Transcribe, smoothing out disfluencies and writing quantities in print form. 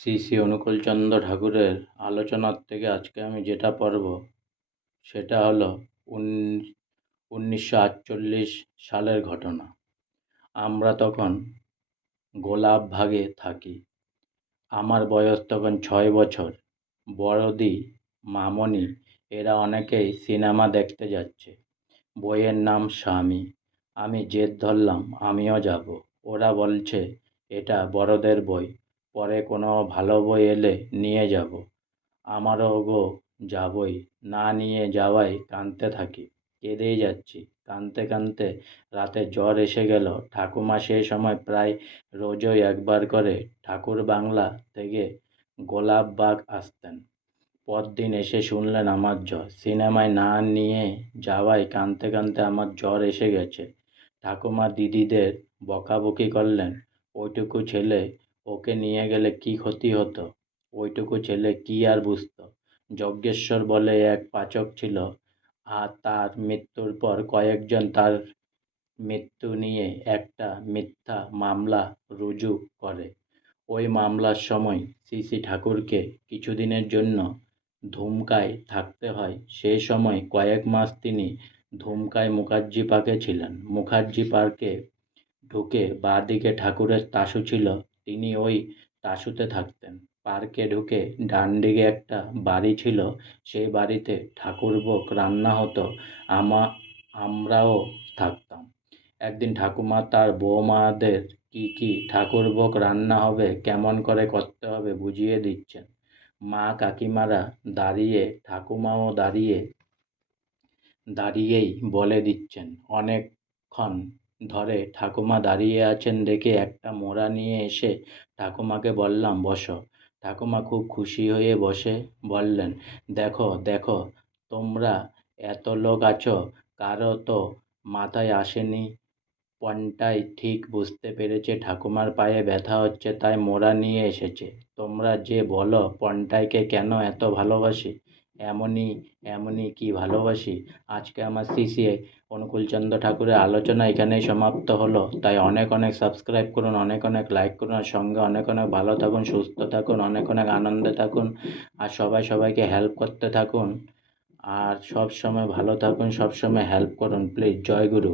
শ্রী শ্রী অনুকূলচন্দ্র ঠাকুরের আলোচনার থেকে আজকে আমি যেটা পড়ব সেটা হলো 1948 সালের ঘটনা। আমরা তখন গোলাপবাগে থাকি। আমার বয়স তখন 6 বছর। বড়দি, মামনি এরা অনেকেই সিনেমা দেখতে যাচ্ছে। বইয়ের নাম স্বামী। আমি জেদ ধরলাম আমিও যাব। ওরা বলছে এটা বড়দের বই, পরে কোনো ভালো বই এলে নিয়ে যাব। আমারও গো যাবই, না নিয়ে যাওয়ায় কাঁদতে থাকি। কেঁদেই যাচ্ছি। কাঁদতে কাঁদতে রাতে জ্বর এসে গেল। ঠাকুমা সেই সময় প্রায় রোজই একবার করে ঠাকুর বাংলা থেকে গোলাপবাগ আসতেন। পরদিন এসে শুনলেন আমার জ্বর। সিনেমায় না নিয়ে যাওয়ায় কাঁদতে কাঁদতে আমার জ্বর এসে গেছে। ঠাকুমা দিদিদের বকাবকি করলেন। ওইটুকু ছেলে, ওকে নিয়ে গেলে কী ক্ষতি হতো? ওইটুকু ছেলে কী আর বুঝত? যজ্ঞেশ্বর বলে এক পাচক ছিল, আর তার মৃত্যুর পর কয়েকজন তার মৃত্যু নিয়ে একটা মিথ্যা মামলা রুজু করে। ওই মামলার সময় শ্রী শ্রী ঠাকুরকে কিছুদিনের জন্য ধুমকায় থাকতে হয়। সেই সময় কয়েক মাস তিনি ধুমকায় মুখার্জি পার্কে ছিলেন। মুখার্জি পার্কে ঢুকে বাঁদিকে ঠাকুরের তাসু ছিল, তিনি ওই তাসুতে থাকতেন। পার্কে ঢুকে ডানদিকে একটা বাড়ি ছিল, সেই বাড়িতে ঠাকুরভোগ রান্না হতো। আমরাও থাকতাম। একদিন ঠাকুমা তার বৌমাদের কি কি ঠাকুরভোগ রান্না হবে, কেমন করে করতে হবে বুঝিয়ে দিচ্ছেন। মা কাকিমারা দাঁড়িয়ে, ঠাকুমাও দাঁড়িয়েই বলে দিচ্ছেন। অনেকক্ষণ ধরে ঠাকুমা দাঁড়িয়ে আছেন দেখে একটা মোড়া নিয়ে এসে ঠাকুমাকে বললাম, বসো। ঠাকুমা খুব খুশি হয়ে বসে বললেন, দেখো দেখো, তোমরা এত লোক আছো, কারো তো মাথায় আসেনি। পন্টাই ঠিক বুঝতে পেরেছে ঠাকুমার পায়ে ব্যথা হচ্ছে, তাই মোড়া নিয়ে এসেছে। তোমরা যে বলো পন্টাইকে কেন এত ভালোবাসি, এমনই এমনই কি ভালোবাসি। আজকে আমার শ্রী শ্রী অনুকূলচন্দ্র ঠাকুরের আলোচনা এখানেই সমাপ্ত হলো। তাই অনেক অনেক সাবস্ক্রাইব করুন, অনেক অনেক লাইক করুন, আর সঙ্গে অনেক অনেক ভালো থাকুন, সুস্থ থাকুন, অনেক অনেক আনন্দে থাকুন, আর সবাইকে হেল্প করতে থাকুন, আর সব সময় ভালো থাকুন, সব সময় হেল্প করুন প্লিজ। জয় গুরু।